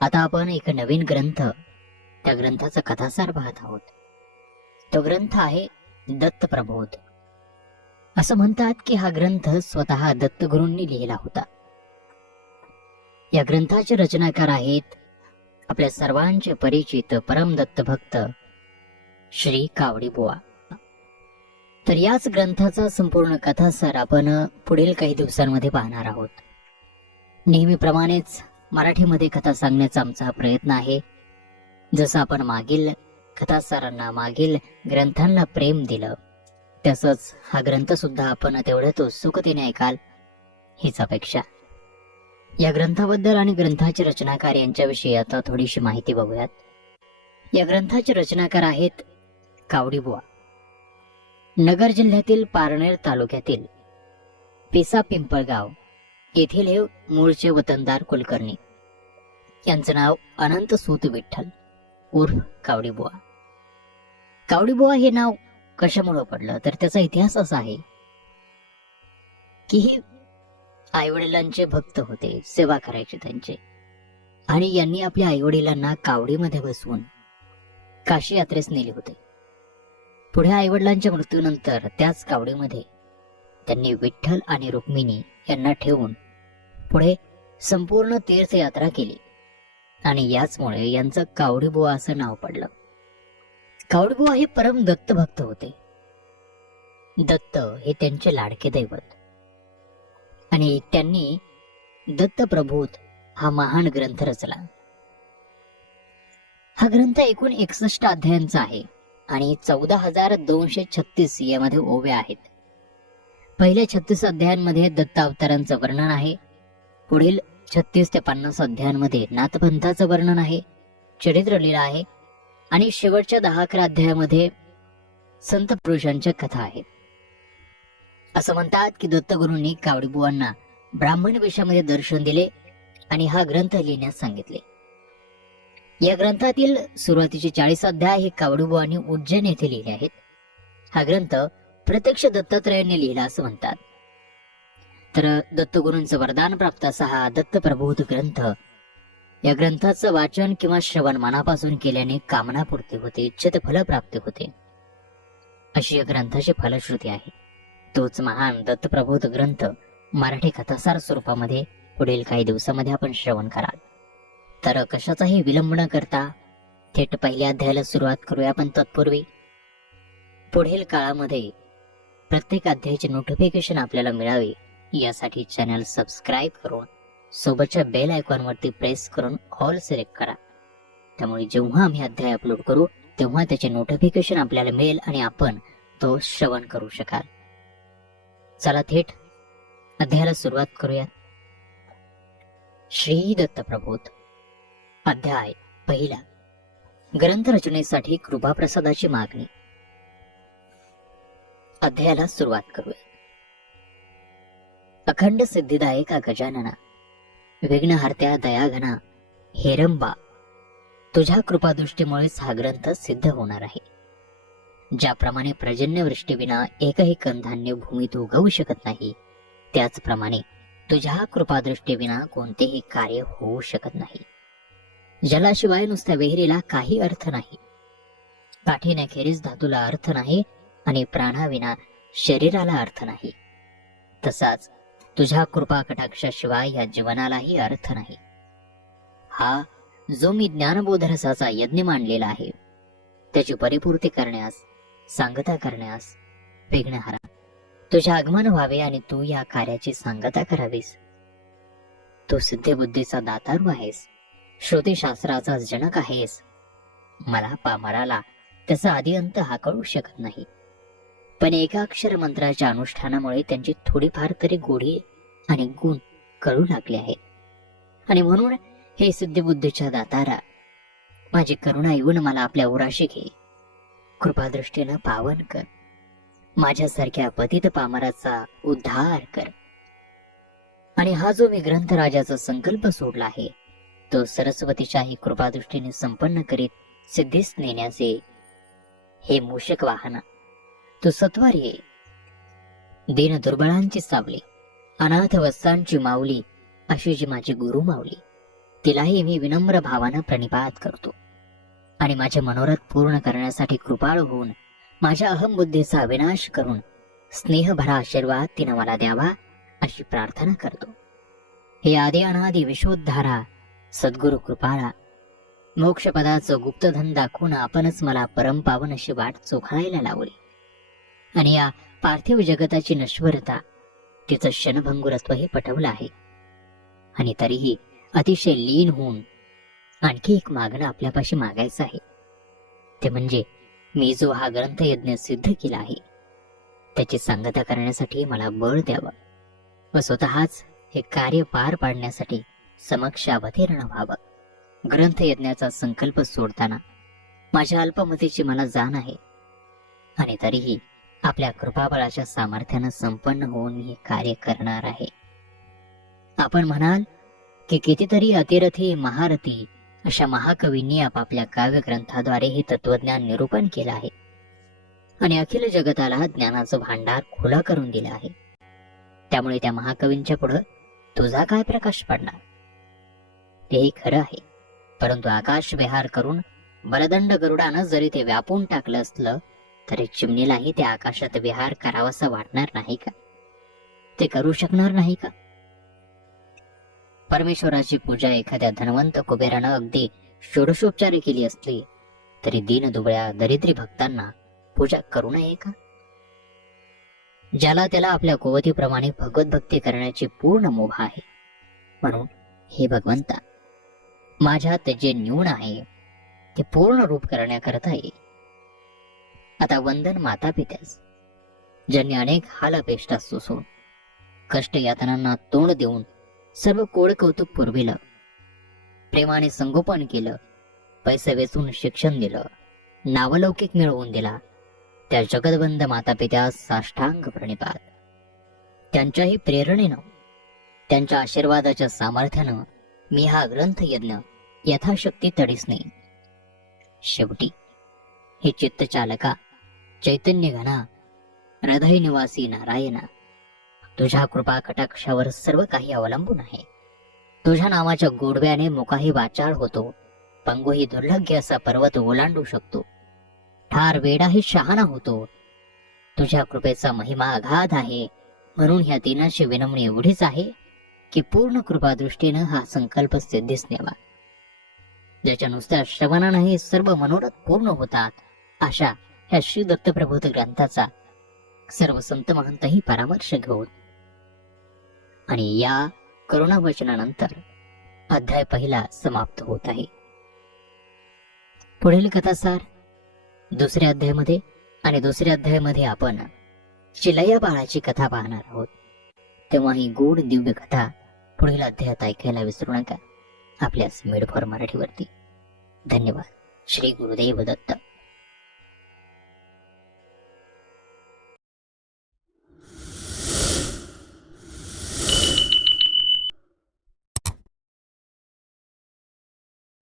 आता आपण एक नवीन ग्रंथ, त्या ग्रंथाचा कथासार पाहत आहोत. तो ग्रंथ आहे दत्तप्रबोध. असं म्हणतात की हा ग्रंथ स्वतः दत्तगुरूंनी लिहिला होता. या ग्रंथाचे रचनाकार आहेत आपल्या सर्वांचे परिचित परम दत्त भक्त श्री कावडीबुवा. तर याच ग्रंथाचा संपूर्ण कथासार आपण पुढील काही दिवसांमध्ये पाहणार आहोत. नेहमीप्रमाणेच मराठीमध्ये कथा सांगण्याचा आमचा हा प्रयत्न आहे. जसं आपण मागील कथासारांना, मागील ग्रंथांना प्रेम दिलं, तसंच हा ग्रंथ सुद्धा आपण तेवढ्याच उत्सुकतेने ऐकाल हीच अपेक्षा. या ग्रंथाबद्दल आणि ग्रंथाचे रचनाकार यांच्याविषयी आता थोडीशी माहिती बघूयात. या ग्रंथाचे रचनाकार आहेत कावडीबुवा. नगर जिल्ह्यातील पारनेर तालुक्यातील पिसा पिंपळगाव येथील हे मूळचे वतनदार कुलकर्णी. यांचं नाव अनंत सूत विठ्ठल उर्फ कावडीबुवा. कावडीबुवा हे नाव कशामुळे पडलं तर त्याचा इतिहास असा आहे की हे आईवडिलांचे भक्त होते, सेवा करायचे त्यांचे, आणि यांनी आपल्या आईवडिलांना कावडीमध्ये बसवून काशी यात्रेस नेले होते. पुढे आईवडिलांच्या मृत्यूनंतर त्याच कावडीमध्ये त्यांनी विठ्ठल आणि रुक्मिणी यांना ठेवून पुढे संपूर्ण तीर्थयात्रा केली आणि याचमुळे यांचं कावडीबुवा असं नाव पडलं. कावडीबुवा हे परम दत्त भक्त होते. दत्त हे त्यांचे लाडके दैवत, आणि त्यांनी दत्तप्रबोध हा महान ग्रंथ रचला. हा ग्रंथ एकूण 61 अध्यायांचा आहे आणि 14,236 यामध्ये ओव्या आहेत. पहिल्या 36 अध्यायांमध्ये दत्त अवतारांचं वर्णन आहे. पुढील 36 ते 50 अध्यायांमध्ये नाथपंथाचं वर्णन आहे, चरित्रलीला आहे, आणि शेवटच्या 10-11 अध्यायामध्ये संत पुरुषांच्या कथा आहेत. असं म्हणतात की दत्तगुरूंनी कावडीबुवांना ब्राह्मण वेशामध्ये दर्शन दिले आणि हा ग्रंथ लिहिण्यास सांगितले. या ग्रंथातील सुरुवातीचे 40 अध्याय हे कावडीबुवांनी उज्जैन येथे लिहिले आहेत. हा ग्रंथ प्रत्यक्ष दत्तात्रयांनी लिहिला असं म्हणतात. तर दत्तगुरूंचं वरदान प्राप्त असा हा दत्तप्रबोध ग्रंथ, या ग्रंथाचं वाचन किंवा श्रवण मनापासून केल्याने कामनापूर्ती होते, इच्छित फल प्राप्ती होते, अशी या ग्रंथाची फलश्रुती आहे. तोच महान दत्तप्रबोध ग्रंथ मराठी कथासार स्वरूपामध्ये पुढील काही दिवसामध्ये आपण श्रवण कराल. तर कशाचाही विलंब न करता थेट पहिल्या अध्यायाला सुरुवात करूया. पण तत्पूर्वी पुढील काळामध्ये प्रत्येक अध्यायाचे नोटिफिकेशन आपल्याला मिळावे यासाठी चॅनल सबस्क्राईब करून सोबतच्या बेल आयकॉनवरती प्रेस करून ऑल सिलेक्ट करा. त्यामुळे जेव्हा आम्ही अध्याय अपलोड करू तेव्हा त्याचे नोटिफिकेशन आपल्याला मिळेल आणि आपण तो श्रवण करू शकाल. चला थेट अध्यायाला सुरुवात करूया. श्री दत्तप्रबोध. अध्याय पहिला. ग्रंथ रचनेसाठी कृपाप्रसादाची मागणी. अध्यायाला सुरुवात करूया. अखंड सिद्धिदायका गजानना, विघ्नहर्त्या दयाघना हेरंबा, तुझ्या कृपादृष्टीमुळेच हा ग्रंथ सिद्ध होणार आहे. ज्याप्रमाणे पर्जन्यवृष्टीविना एकही कणधान्य भूमीत उगवू शकत नाही, त्याचप्रमाणे तुझ्या कृपादृष्टीविना कोणतेही कार्य होऊ शकत नाही. जलाशिवाय नुसत्या विहिरीला काही अर्थ नाही, काठीण्याखेरीज धातूला अर्थ नाही, आणि प्राणाविना शरीराला अर्थ नाही. तसाच तुझ्या कृपा कटाक्षाशिवाय या जीवनालाही अर्थ नाही. हा जो मी ज्ञानबोध रसाचा यज्ञ मांडलेला आहे, त्याची परिपूर्ती करण्यास, सांगता करण्यास विघ्नहरा, तुझे आगमन व्हावे आणि तू या कार्याची सांगता करावीस. तू सिद्धिबुद्धीचा दातारू आहेस, श्रुतीशास्त्राचा जनक आहेस. मला पामराला त्याचा आदी अंत हा कळू शकत नाही, पण एकाक्षर मंत्राच्या अनुष्ठानामुळे त्यांची थोडीफार तरी गोडी आणि गुण कळू लागले आहेत. आणि म्हणून हे सिद्धिबुद्धीच्या दातारा, माझी करुणा येऊन मला आपल्या उराशी घे. कृपादृष्टीनं पावन कर. माझ्यासारख्या पतित पामराचा उद्धार कर. आणि हा जो मी ग्रंथराजाचा संकल्प सोडला आहे, तो सरस्वतीच्याही कृपादृष्टीने संपन्न करीत सिद्धीस नेण्याचे हे मूषक वाहना, तू सत्वर ये. दीन दुर्बळांची सावली, अनाथ वत्सांची माऊली, अशी जी माझी गुरु माऊली, तिलाही मी विनम्र भावानं प्रणिपात करतो आणि माझे मनोरथ पूर्ण करण्यासाठी कृपाळू होऊन माझ्या अहमबुद्धीचा विनाश करून स्नेहभरा आशीर्वाद तिनं मला द्यावा अशी प्रार्थना करतो. हे आदि अनादि विशोद्धारा सद्गुरु कृपाळा, मोक्षपदाचं गुप्तधन दाखवून आपणच मला परमपावन अशी वाट चोखायला लावली आणि या पार्थिव जगताची नश्वरता तिचं क्षणभंगुरत्वही पटवलं आहे. आणि तरीही अतिशय लीन होऊन आणखी एक मागणं आपल्यापाशी मागायचं आहे. ते म्हणजे मी जो हा ग्रंथयज्ञ सिद्ध केला आहे त्याची सांगता करण्यासाठी मला बळ द्यावं व स्वतःच हे कार्य पार पाडण्यासाठी समक्ष अवतीर्ण व्हावं. ग्रंथयज्ञाचा संकल्प सोडताना माझ्या अल्पमतीची मला जाण आहे आणि तरीही आपल्या कृपाबळाच्या सामर्थ्यानं संपन्न होऊन मी हे कार्य करणार आहे. आपण म्हणाल की कितीतरी अतिरथी महारथी अशा महाकवींनी आपापल्या काव्यग्रंथाद्वारे हे तत्वज्ञान निरूपण केलं आहे आणि अखिल जगताला ज्ञानाचं भांडार खुला करून दिलं आहे. त्यामुळे त्या महाकवींच्या पुढं तुझा काय प्रकाश पडणार? तेही खरं आहे, परंतु आकाश विहार करून बलदंड गरुडानं जरी ते व्यापून टाकलं असलं तरी चिमणीलाही त्या आकाशात विहार करावासा वाटणार नाही का? ते करू शकणार नाही का? परमेश्वराची पूजा एखाद्या धनवंत कुबेरानं अगदी षोडशोपचारी केली असली तरी दीनदुबळ्या दरिद्री भक्तांना पूजा करू नये का? ज्याला त्याला आपल्या कुवतीप्रमाणे भगवत भक्ती करण्याची पूर्ण मोह आहे. म्हणून हे भगवंता, माझ्यात जे न्यून आहे ते पूर्ण रूप करण्याकरता येईल. आता वंदन माता पित्यास, ज्यांनी अनेक हालअपेष्टा सोसून कष्ट यातनांना तोंड देऊन सर्व कोड कौतुक पुरविलं, प्रेमाने संगोपन केलं, पैसे वेचून शिक्षण दिलं, नावलौकिक मिळवून दिला, त्या जगदवंद माता पित्यास साष्टांग प्रणिपात. त्यांच्याही प्रेरणेनं, त्यांच्या आशीर्वादाच्या सामर्थ्यानं मी हा ग्रंथयज्ञ यथाशक्ती तडीस नेईन. शेवटी हे चित्तचालका, चैतन्य घना, हृदय निवासी नारायणा, तुझ्या कृपा कटाक्षावर सर्व काही अवलंबून आहे. तुझ्या नावाच्या गोडव्याने मुकाही वाचाळ होतो, पंगूही दुर्लभ्य असा पर्वत ओलांडू शकतो, ठार वेडाही शहाणा होतो. तुझ्या कृपेचा महिमा अगाध आहे. म्हणून ह्या दिनाची विनम्री एवढीच आहे की पूर्ण कृपादृष्टीनं हा संकल्प सिद्धीस नेवा. ज्याच्या नुसत्या श्रवणानंही सर्व मनोरथ पूर्ण होतात अशा ह्या श्री दत्तप्रबोध ग्रंथाचा सर्व संत महंतही परामर्श घेऊन आणि या करुणा वचनानंतर अध्याय पहिला समाप्त होत आहे. पुढील कथासार दुसऱ्या अध्यायामध्ये आणि दुसऱ्या अध्यायामध्ये आपण चिलया बाळाची कथा पाहणार आहोत. तेव्हा ही गोड दिव्य कथा पुढील अध्यायात ऐकायला विसरू नका. आपल्या मिड फॉर मराठीवरती. धन्यवाद. श्री गुरुदेव दत्त.